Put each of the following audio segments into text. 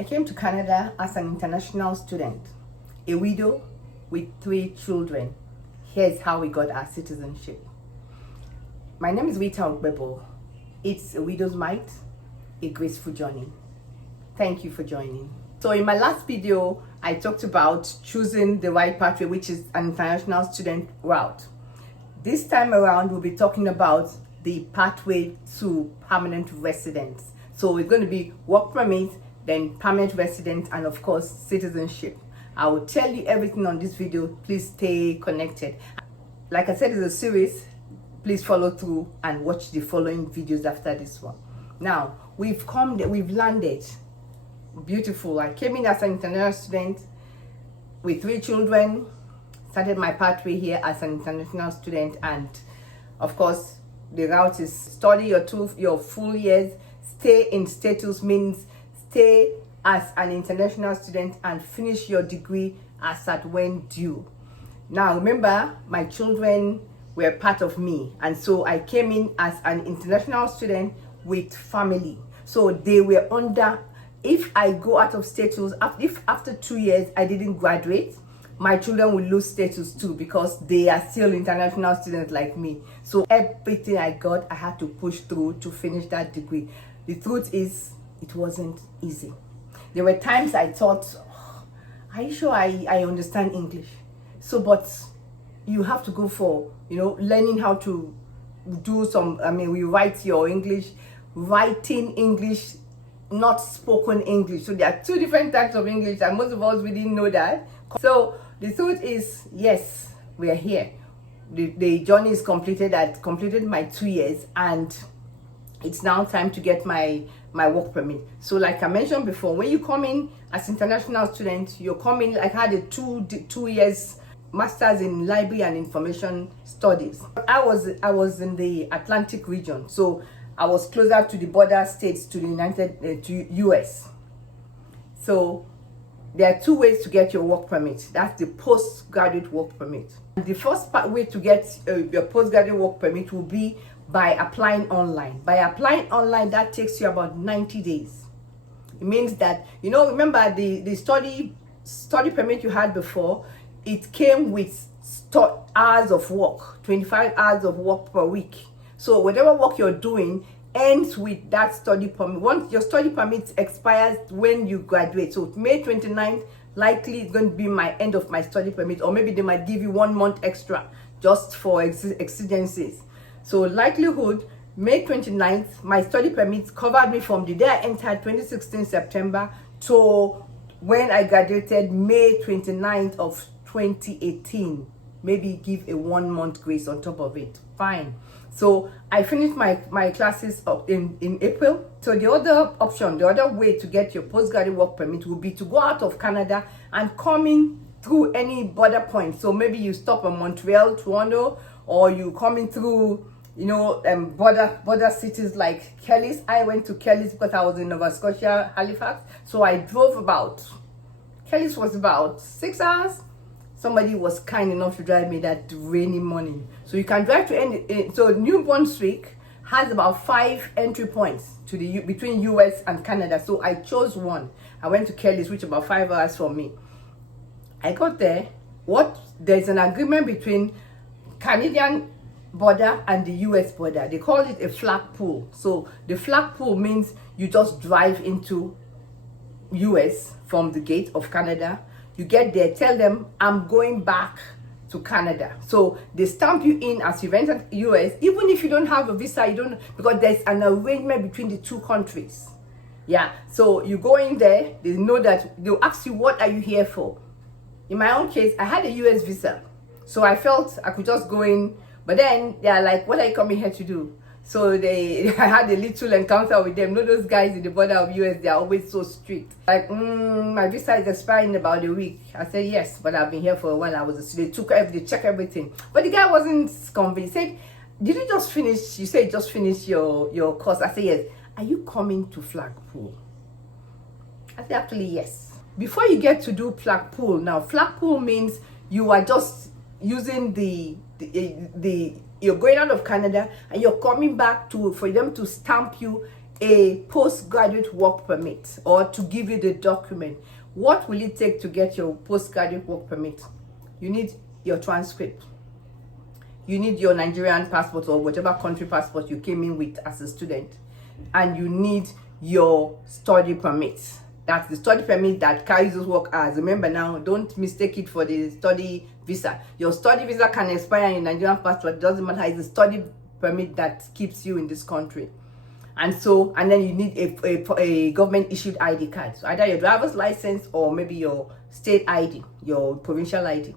I came to Canada as an international student, a widow with 3 children. Here's how we got our citizenship. My name is Rita Ogbebo. It's a widow's mite, a graceful journey. Thank you for joining. So in my last video, I talked about choosing the right pathway, which is an international student route. This time around, we'll be talking about the pathway to permanent residence. So it's going to be work permit, then permanent residence, and of course, citizenship. I will tell you everything on this video. Please stay connected. Like I said, it's a series. Please follow through and watch the following videos after this one. Now, we've landed. Beautiful. I came in as an international student with 3 children, started my pathway here as an international student, and of course, the route is study your full years, stay in status means stay as an international student and finish your degree as at when due. Now remember, my children were part of me, and so I came in as an international student with family. So they were under, if I go out of status, if after 2 years I didn't graduate, my children will lose status too, because they are still international students like me. So everything I got, I had to push through to finish that degree. The truth is, it wasn't easy. There were times I thought, oh, are you sure I understand English? So, but you have to go for, learning how to do we write your English, writing English, not spoken English. So there are 2 different types of English, and most of us, we didn't know that. So the truth is, yes, we are here. The journey is completed. I completed my 2 years, and it's now time to get my work permit. So like I mentioned before, when you come in as international student, you're coming, I had a 2 years master's in library and information studies. I was in the Atlantic region, so I was closer to the border states, to the to US. So there are 2 ways to get your work permit. That's the postgraduate work permit. The first way to get your postgraduate work permit will be by applying online. By applying online, that takes you about 90 days. It means that, remember the study permit you had before, it came with hours of work, 25 hours of work per week. So whatever work you're doing ends with that study permit. Once your study permit expires when you graduate, so May 29th, likely it's going to be my end of my study permit, or maybe they might give you 1 month extra just for exigencies. So likelihood, May 29th, my study permit covered me from the day I entered 2016 September to when I graduated May 29th of 2018. Maybe give a 1 month grace on top of it. Fine. So I finished my classes in April. So the other option, the other way to get your postgraduate work permit would be to go out of Canada and come in through any border point. So maybe you stop in Montreal, Toronto, or you coming through, border cities like Kellis. I went to Kellis because I was in Nova Scotia, Halifax. So I drove Kellis was about 6 hours. Somebody was kind enough to drive me that rainy morning. So you can drive to any. So New Brunswick has about 5 entry points to between US and Canada. So I chose one. I went to Kellis, which is about 5 hours from me. I got there. There's an agreement between Canadian border and the US border. They call it a flag pool. So the flag pool means you just drive into US from the gate of Canada. You get there, tell them, I'm going back to Canada. So they stamp you in as you enter US, even if you don't have a visa, because there's an arrangement between the 2 countries. Yeah, so you go in there, they know that, they'll ask you, what are you here for? In my own case, I had a US visa. So I felt I could just go in, but then they're like, what are you coming here to do? So I had a little encounter with them. Those guys in the border of US, they are always so strict. Like, my visa is expiring in about a week. I said, yes, but I've been here for a while. I was a student. They check everything. But the guy wasn't convinced. He said, did you just finish? You said you just finished your course. I said, yes. Are you coming to Flagpool? I said, actually, yes. Before you get to do Flagpool, now Flagpool means you are just using you're going out of Canada and you're coming back for them to stamp you a postgraduate work permit or to give you the document, what will it take to get your postgraduate work permit? You need your transcript. You need your Nigerian passport or whatever country passport you came in with as a student. And you need your study permit. That's the study permit that carries those work hours. Remember now, don't mistake it for the study visa. Your study visa can expire in your Nigerian passport. It doesn't matter. It's the study permit that keeps you in this country. And then you need a government issued ID card. So either your driver's license or maybe your state ID, your provincial ID.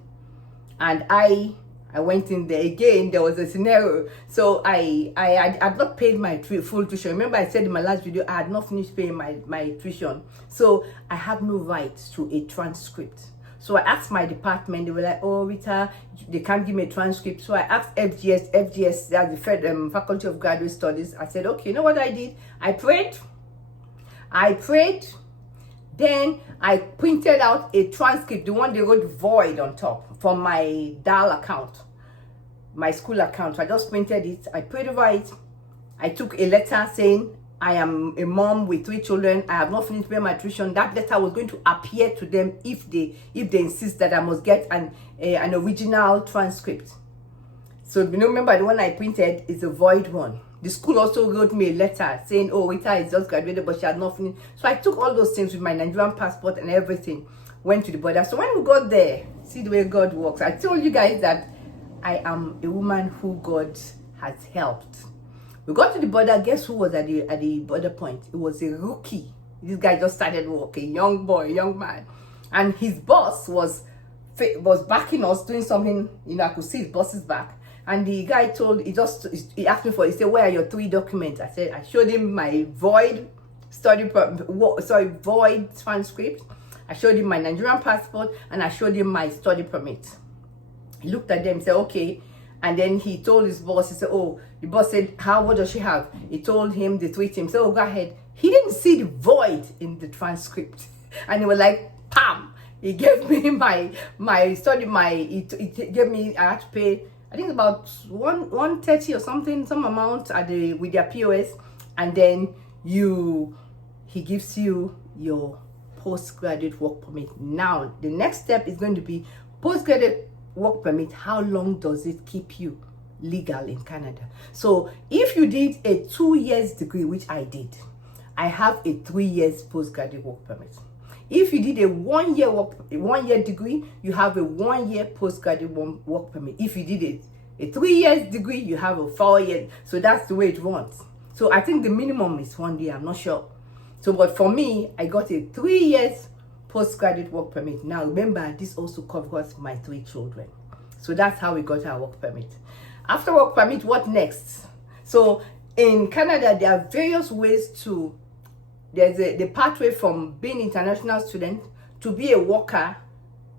And I went in there again. There was a scenario. So I had not paid my full tuition. Remember I said in my last video, I had not finished paying my tuition. So I have no right to a transcript. So I asked my department. They were like, oh, Rita, they can't give me a transcript. So I asked FGS, that's the Faculty of Graduate Studies. I said, okay, you know what I did? I prayed. Then I printed out a transcript, the one they wrote void on top, from my DAL account, my school account. So I just printed it. I prayed over it. I took a letter saying, I am a mom with 3 children. I have not finished paying my tuition. That letter was going to appear to them if they insist that I must get an original transcript. So you know, remember the one I printed is a void one. The school also wrote me a letter saying, oh, Rita is just graduated, but she had not finished. So I took all those things with my Nigerian passport and everything, went to the border. So when we got there, see the way God works. I told you guys that I am a woman who God has helped. We got to the border. Guess who was at the border point? It was a rookie. This guy just started working, young boy, young man. And his boss was backing us, doing something, you know, I could see his boss's back. And the guy he asked me he said, where are your 3 documents? I showed him my void transcript. I showed him my Nigerian passport, and I showed him my study permit. He looked at them, said, okay. And then he told his boss, he said, oh, the boss said, what does she have? He told him the 3 things. So, oh, go ahead. He didn't see the void in the transcript. And he was like, pam. He gave me he gave me, I had to pay, I think about 130 or something, some amount with their POS. And then he gives you your postgraduate work permit. Now, the next step is going to be postgraduate work permit. How long does it keep you legal in Canada? So if you did a 2 years degree, which I did, I have a 3 years postgraduate work permit. If you did a 1 year degree, you have a 1 year postgraduate work permit. If you did a 3 years degree, you have a 4 year. So that's the way it runs. So I think the minimum is 1 year. I'm not sure. So, but for me, I got a 3 years postgraduate work permit. Now, remember, this also covers my 3 children. So that's how we got our work permit. After work permit, what next? So in Canada, there are various ways to, there's the pathway from being international student to be a worker,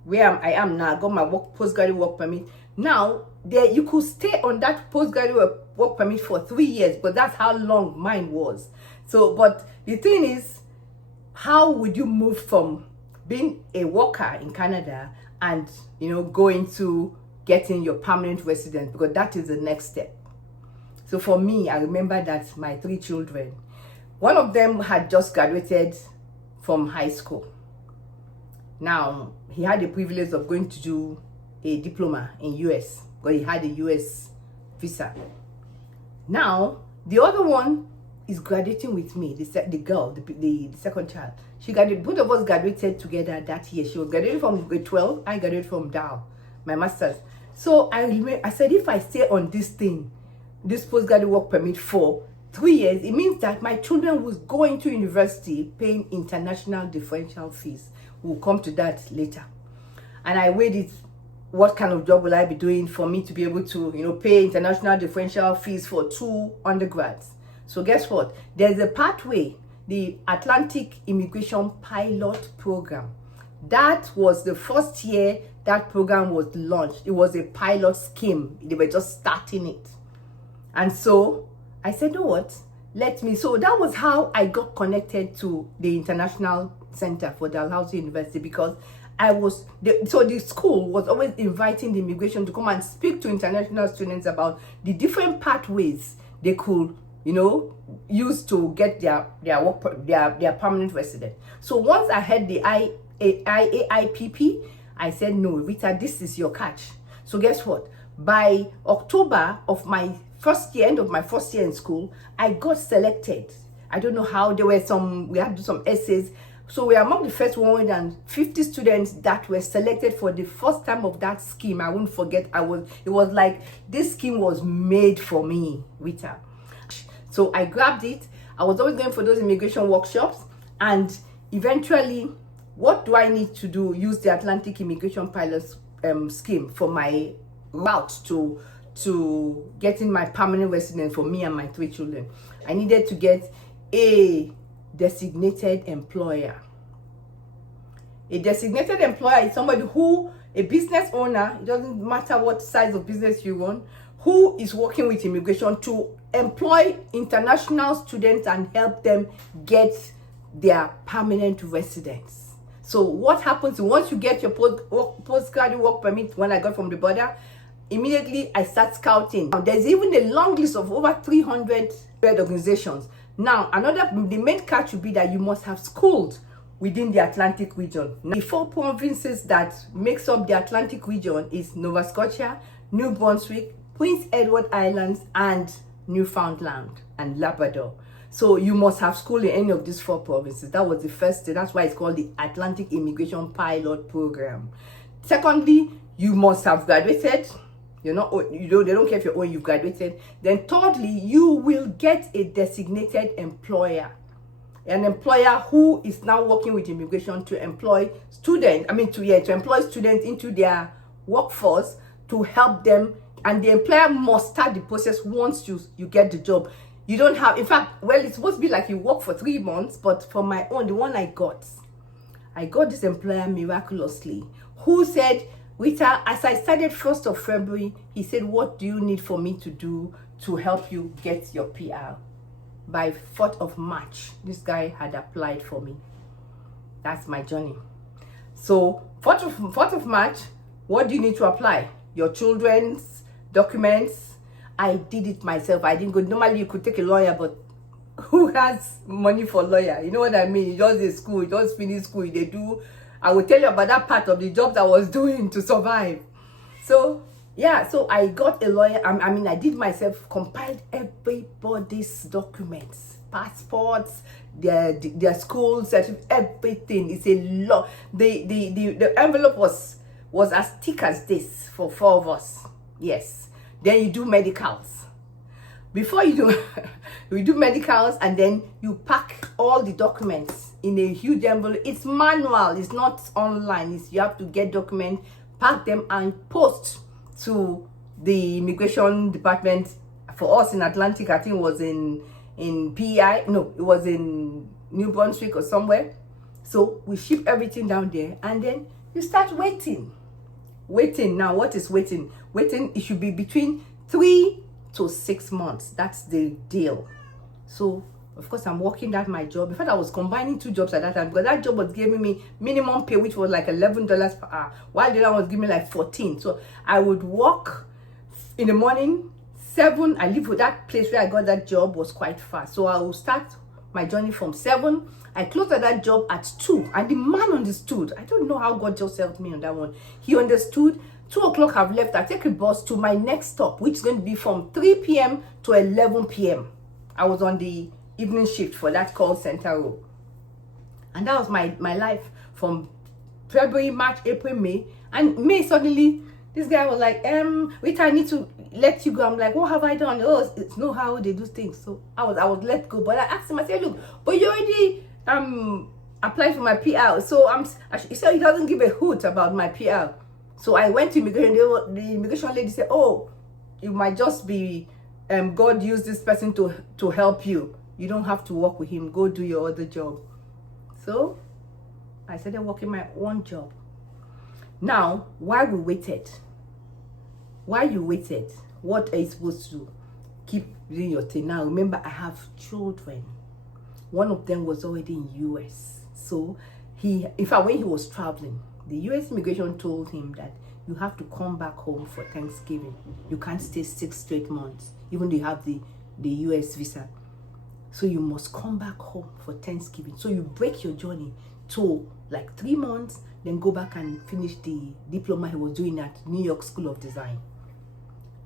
where I am now. I got my postgraduate work permit. Now, you could stay on that postgraduate work permit for 3 years, but that's how long mine was. So, but the thing is, how would you move from being a worker in Canada and, you know, going to getting your permanent residence? Because that is the next step. So for me, I remember that my 3 children, one of them had just graduated from high school. Now, he had the privilege of going to do a diploma in US, because he had a US visa. Now, the other one is graduating with me, the girl, the second child. She graduated, both of us graduated together that year. She was graduated from grade 12, I graduated from DAL, my master's. So I said, if I stay on this postgraduate work permit for 3 years, it means that my children was going to university paying international differential fees. We'll come to that later. And I weighed it, what kind of job will I be doing for me to be able to, you know, pay international differential fees for 2 undergrads? So guess what? There's a pathway, the Atlantic Immigration Pilot Program. That was the first year that program was launched. It was a pilot scheme. They were just starting it. And so I said, you know what? So that was how I got connected to the International Center for Dalhousie University, because the school was always inviting the immigration to come and speak to international students about the different pathways they could used to get their permanent resident. So once I had the AIPP, I said, no, Rita, this is your catch. So guess what? By October of my first year, end of my first year in school, I got selected. I don't know how. We had to do some essays. So we are among the first 150 students that were selected for the first time of that scheme. I won't forget. It was like this scheme was made for me, Rita. So I grabbed it. I was always going for those immigration workshops, and eventually, what do I need to do? Use the Atlantic Immigration Pilots scheme for my route to getting my permanent residence for me and my 3 children. I needed to get a designated employer. A designated employer is somebody who, a business owner, it doesn't matter what size of business you run, who is working with immigration to employ international students and help them get their permanent residence. So what happens once you get your postgraduate work permit, when I got from the border, immediately I start scouting. Now, there's even a long list of over 300 organizations. Now, the main catch would be that you must have schooled within the Atlantic region. Now, the 4 provinces that makes up the Atlantic region is Nova Scotia, New Brunswick, Prince Edward Islands, and Newfoundland and Labrador. So you must have school in any of these 4 provinces. That was the first thing. That's why it's called the Atlantic Immigration Pilot Program. Secondly, you must have graduated. They don't care if you've graduated. Then thirdly, you will get a designated employer. An employer who is now working with immigration to employ students, to employ students into their workforce to help them. And the employer must start the process once you get the job. You don't have, in fact, it's supposed to be like you work for 3 months, but for my own, the one I got this employer miraculously, who said, Rita, as I started 1st of February, he said, what do you need for me to do to help you get your PR? By 4th of March, this guy had applied for me. That's my journey. So 4th of March, what do you need to apply? Your children's documents. I did it myself. I didn't go. Normally you could take a lawyer, but who has money for a lawyer? You know what I mean? You just in school, you just finish school, they do. I will tell you about that part of the job I was doing to survive. So yeah, so I got a lawyer. I did myself, compiled everybody's documents, passports, their school certificate, everything. It's a lot. The envelope was as thick as this for 4 of us. Yes. Then you do medicals. Before you do, we do medicals, and then you pack all the documents in a huge envelope. It's manual. It's not online. You have to get documents, pack them, and post to the immigration department. For us in Atlantic, I think it was in PEI. No, it was in New Brunswick or somewhere. So we ship everything down there, and then you start waiting. Now, what is waiting? It should be between 3 to 6 months. That's the deal. So of course I'm working at my job. In fact, I was combining 2 jobs at that time, because that job was giving me minimum pay, which was like $11 per hour, while the other one was giving me like 14. So I would work in the morning 7. I live with that place where I got that job was quite far, so I will start my journey from 7. I closed at that job at 2, and the man understood. I don't know how God just helped me on that one. He understood. 2 o'clock I've left. I take a bus to my next stop, which is going to be from 3 p.m. to 11 p.m. I was on the evening shift for that call center role. And that was my life from February, March, April, May. And May, suddenly, this guy was like, wait, I need to let you go. I'm like, what have I done? Oh, it's not how they do things. So I was let go. But I asked him, I said, look, but you already applied for my PR. So he said he doesn't give a hoot about my PR. So I went to immigration. The immigration lady said, oh, it might just be God used this person to help you. You don't have to work with him. Go do your other job. So I started working my own job. Now, while you waited, what are you supposed to keep doing your thing? Now, remember, I have children. One of them was already in US. So in fact, when he was traveling, the US immigration told him that you have to come back home for Thanksgiving. You can't stay 6 straight months, even though you have the the US visa. So you must come back home for Thanksgiving. So you break your journey to like 3 months, then go back and finish the diploma he was doing at New York School of Design.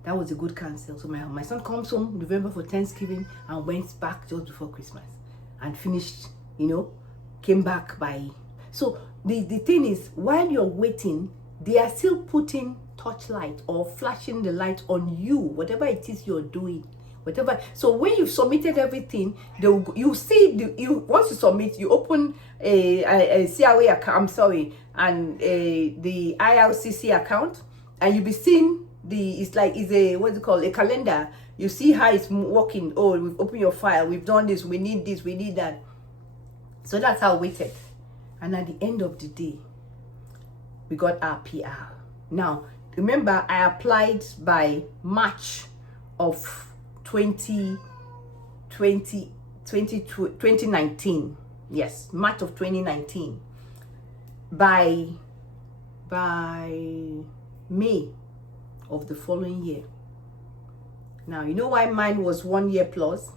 That was a good counsel. So my son comes home November for Thanksgiving and went back just before Christmas and finished, came back by. So the thing is, while you're waiting, they are still putting torchlight or flashing the light on you, whatever it is you're doing. Whatever. So when you've submitted everything, you see once you submit, you open a CRA account. I'm sorry, and the IRCC account, and you'll be seeing it's a calendar. You see how it's working. Oh, we've opened your file. We've done this. We need this. We need that. So that's how I waited, and at the end of the day, we got our PR. Now remember, I applied by March of 2019. Yes, March of 2019. By May of the following year. Now, you know why mine was 1 year plus?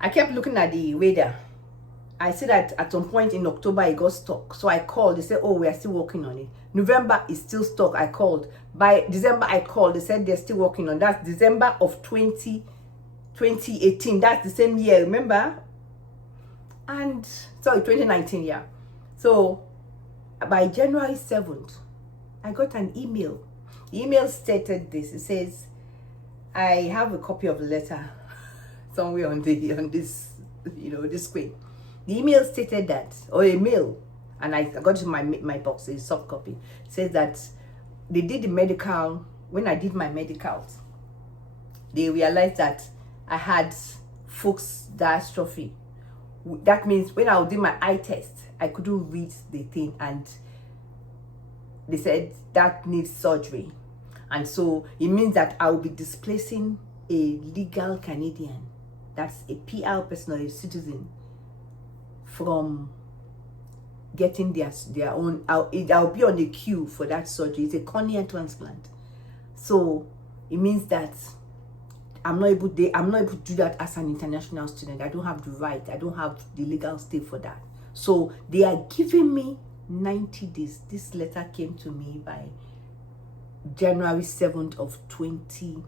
I kept looking at the radar. I see that at some point in October it got stuck. So I called. They said, oh, we are still working on it. November is still stuck. I called. By December I called. They said they're still working on that. December of 2018. That's the same year, remember? And sorry, 2019, yeah. So by January 7th, I got an email. The email stated this. It says, I have a copy of the letter somewhere on this this screen. The email stated that, or a mail, and I got it in my box, a soft copy. It says that they did the medical. When I did my medicals, they realized that I had Fuchs dystrophy. That means when I did my eye test, I couldn't read the thing, and they said that needs surgery. And so it means that I will be displacing a legal Canadian, that's a PR person or a citizen, from getting their own. I'll be on the queue for that surgery. It's a cornea transplant. So it means that I'm not able to do that as an international student. I don't have the right. I don't have the legal stay for that. So they are giving me 90 days. This letter came to me by January 7th of 2019.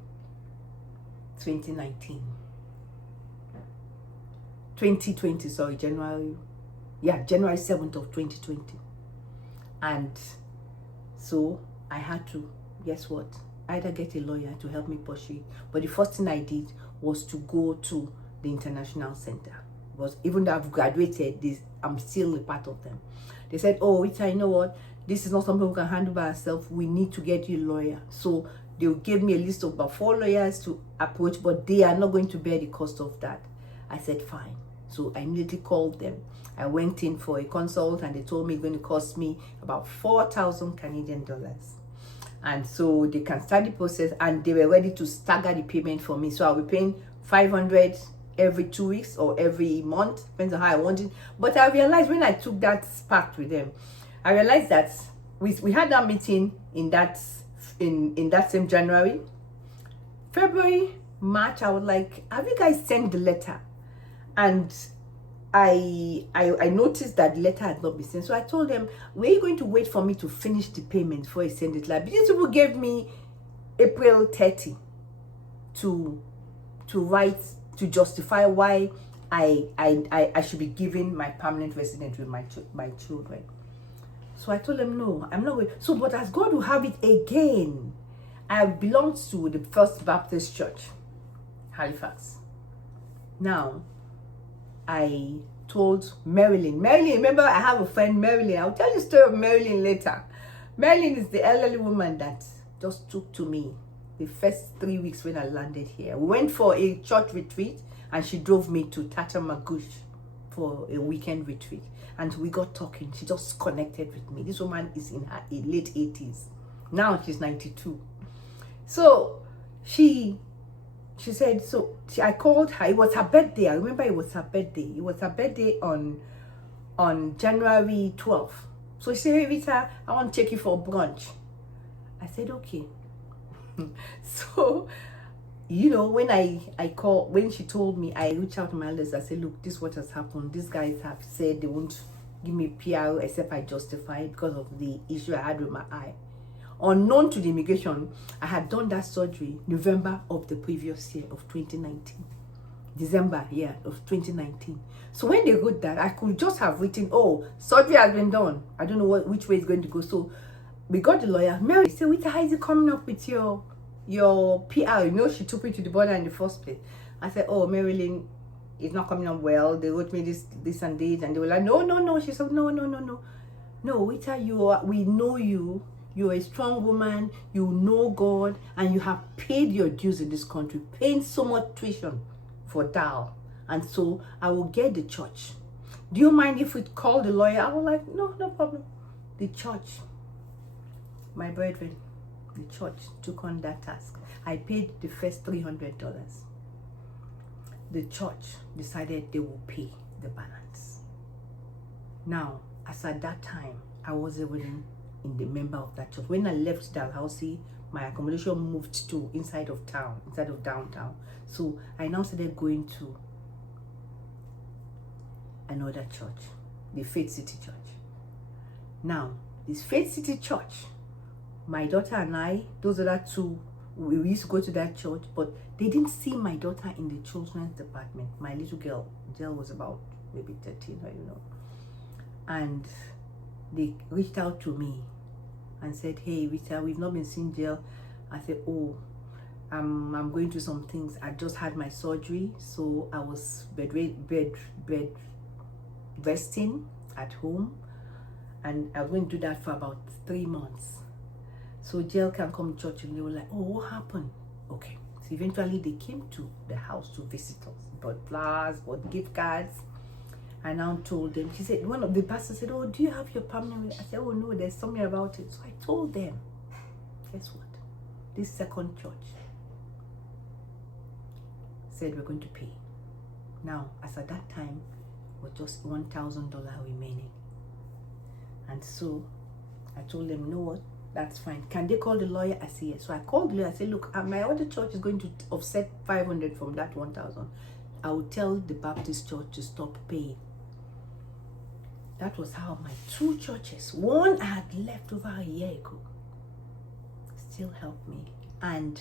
2020, sorry, January 7th of 2020. And so I had to, guess what? Either get a lawyer to help me pursue it. But the first thing I did was to go to the International Center. Because even though I've graduated, I'm still a part of them. They said, oh, Rita, you know what? This is not something we can handle by ourselves. We need to get you a lawyer. So they gave me a list of about 4 lawyers to approach, but they are not going to bear the cost of that. I said, fine. So I immediately called them. I went in for a consult, and they told me it's going to cost me about 4,000 Canadian dollars. And so they can start the process, and they were ready to stagger the payment for me. So I'll be paying 500 every 2 weeks or every month, depends on how I want it. But I realized when I took that pact with them, I realized that we had that meeting in that same January. February, March, I was like, have you guys sent the letter? And I noticed that the letter had not been sent. So I told them, were you going to wait for me to finish the payment before I send it? Like, these people gave me April 30 to write, to justify why I should be giving my permanent residence with my children. So I told them, no, I'm not going. So, but as God will have it again, I belonged to the First Baptist Church, Halifax. Now, I told Marilyn, remember I have a friend, Marilyn. I'll tell you the story of Marilyn later. Marilyn is the elderly woman that just took to me the first 3 weeks when I landed here. We went for a church retreat, and she drove me to Tatamagush for a weekend retreat. And we got talking. She just connected with me. This woman is in her late 80s. Now she's 92. So she said, I called her. It was her birthday. I remember it was her birthday. It was her birthday on January 12th. So she said, hey, Rita, I want to take you for brunch. I said, okay. So you know, when she told me, I reached out to my elders. I said, look, this is what has happened. These guys have said they won't give me PR except I justify it because of the issue I had with my eye. Unknown to the immigration, I had done that surgery November of the previous year of 2019. December, of 2019. So when they wrote that, I could just have written, oh, surgery has been done. I don't know which way it's going to go. So we got the lawyer. Mary said, Rita, how is it coming up with your PR? You know, she took me to the border in the first place. I said, oh, Marilyn, it's not coming up well. They wrote me this and this. And they were like, no. She said, no. No, Rita, we know you. You're a strong woman. You know God. And you have paid your dues in this country. Paying so much tuition for Dal. And so I will get the church. Do you mind if we call the lawyer? I was like, no problem. The church, my brethren, the church took on that task. I paid the first $300. The church decided they will pay the balance. Now, as at that time, I wasn't even in the member of that church. When I left Dalhousie, my accommodation moved to inside of downtown. So I now started going to another church, the Faith City Church. Now, this Faith City Church, my daughter and I, those other two, we used to go to that church, but they didn't see my daughter in the children's department. My little girl, Jill, was about maybe 13, I don't know. And they reached out to me and said, hey, Rita, we've not been seeing Jill. I said, oh, I'm going through some things. I just had my surgery, so I was bed resting at home, and I was going to do that for about 3 months. So Jill can come to church, and they were like, oh, what happened? Okay. So eventually they came to the house to visit us, bought flowers, bought gift cards. I now told them, she said, one of the pastors said, oh, do you have your permanent? I said, oh no, there's something about it. So I told them, guess what? This second church said we're going to pay. Now, as at that time, was just $1,000 remaining. And so I told them, you know what? That's fine. Can they call the lawyer? I said, yes. So I called the lawyer. I said, look, my other church is going to offset 500 from that 1,000. I will tell the Baptist church to stop paying. That was how my two churches, one I had left over a year ago, still helped me. And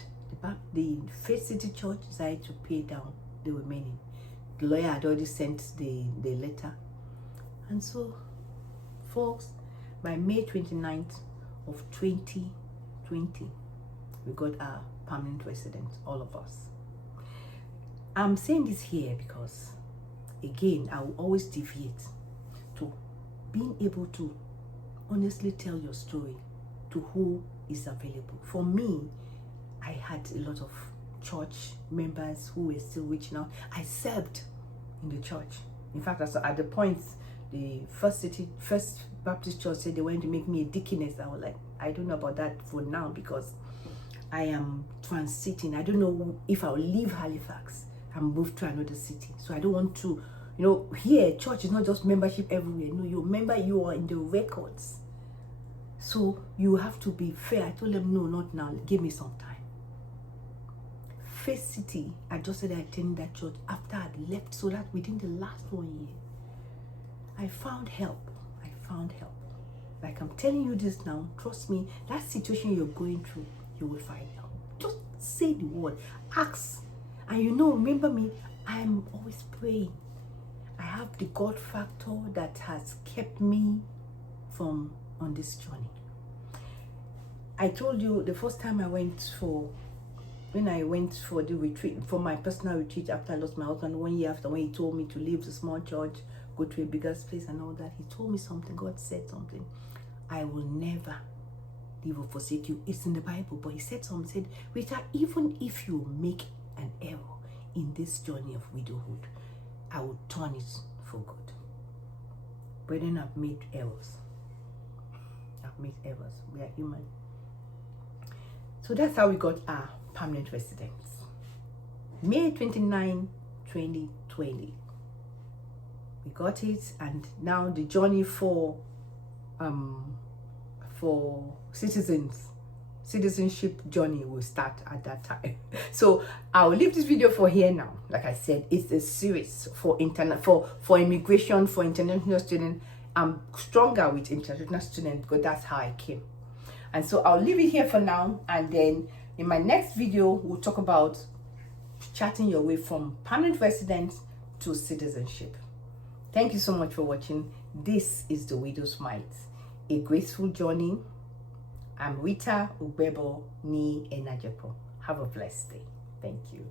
the Faith City Church decided to pay down the remaining. The lawyer had already sent the letter. And so, folks, by May 29th of 2020, we got our permanent residence, all of us. I'm saying this here because, again, I will always deviate to being able to honestly tell your story to who is available. For me, I had a lot of church members who were still reaching out. I served in the church. In fact, at the point, the First Baptist Church said they wanted to make me a deaconess. I was like, I don't know about that for now because I am transiting. I don't know if I'll leave Halifax and move to another city. So I don't want to, here, church is not just membership everywhere. No, you are in the records. So you have to be fair. I told them, no, not now. Give me some time. Faith City, I just said I attended that church after I'd left, so that within the last 1 year, I found help. Like I'm telling you this now, trust me, that situation you're going through, you will find help. Just say the word, ask. And remember me, I am always praying. I have the God factor that has kept me on this journey. I told you the first time when I went for the retreat, for my personal retreat after I lost my husband 1 year after, when he told me to leave the small church, go to a bigger space and all that, he told me something. God said something. I will never leave or forsake you. It's in the Bible, but he said something. He said, Rita, even if you make an error in this journey of widowhood, I will turn it for good. Brethren, I've made errors. We are human. So that's how we got our permanent residence. May 29, 2020. We got it, and now the journey for citizens citizenship journey will start at that time. So I'll leave this video for here now. Like I said, it's a series for immigration, for international students. I'm stronger with international students because that's how I came. And so I'll leave it here for now, and then in my next video we'll talk about charting your way from permanent residence to citizenship. Thank you so much for watching. This is the Widow's Mite, a graceful journey. I'm Rita Ugbebo ni Enajepo. Have a blessed day. Thank you.